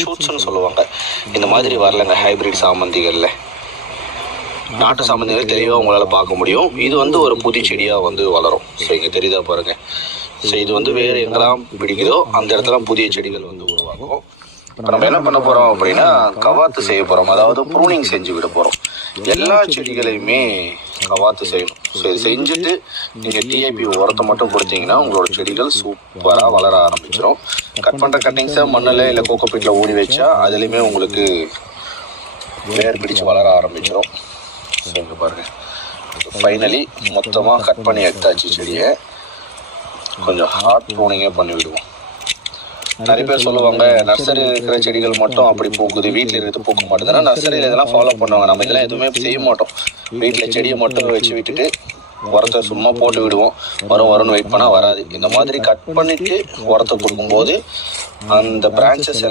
ஷூட்ஸ்னு சொல்லுவாங்க. இந்த மாதிரி வரலங்க ஹைபிரிட் சாமந்திகளில். நாட்டு சாமந்திகள் தெளிவாக உங்களால் பார்க்க முடியும். இது வந்து ஒரு புது செடியாக வந்து வளரும். ஸோ இங்கே தெரியுதா பாருங்க. ஸோ இது வந்து வேறு எங்கெல்லாம் பிடிக்குதோ அந்த இடத்துல புதிய செடிகள் வந்து உருவாகும். இப்போ நம்ம என்ன பண்ண போகிறோம் அப்படின்னா கவாத்து செய்ய போகிறோம் அதாவது ப்ரூனிங் செஞ்சு விட போகிறோம் எல்லா செடிகளையுமே கவாத்து செய்யணும். ஸோ செஞ்சுட்டு நீங்கள் டிஐபி உரத்தை மட்டும் கொடுத்தீங்கன்னா உங்களோட செடிகள் சூப்பராக வளர ஆரம்பிச்சிடும் கட் பண்ணுற கட்டிங்ஸை மண்ணில் இல்லை கோகோபீட்டில் ஊடி வச்சா அதுலேயுமே உங்களுக்கு வேர் பிடிச்சு வளர ஆரம்பிச்சிடும் ஸோ இங்கே பாருங்கள் ஃபைனலி மொத்தமாக கட் பண்ணி எடுத்தாச்சு செடியை. கொஞ்சம் ஹார்ட் ப்ரூனிங்கே பண்ணிவிடுவோம். நிறைய பேர் சொல்லுவாங்க நர்சரியில் இருக்கிற செடிகள் மட்டும் அப்படி பூக்குது வீட்டில் இருக்கிறது பூக்க மாட்டேதுன்னா நர்சரியில் இதெல்லாம் ஃபாலோ பண்ணுவாங்க. நம்ம இதெல்லாம் எதுவுமே செய்ய மாட்டோம். வீட்டில் செடியை மட்டும் வச்சு விட்டுட்டு உரத்தை சும்மா போட்டு விடுவோம். வரும் வரும்னு வெயிட் பண்ணால் வராது. இந்த மாதிரி கட் பண்ணிட்டு உரத்தை கொடுக்கும்போது அந்த பிரான்ச்சஸ் எல்லாம்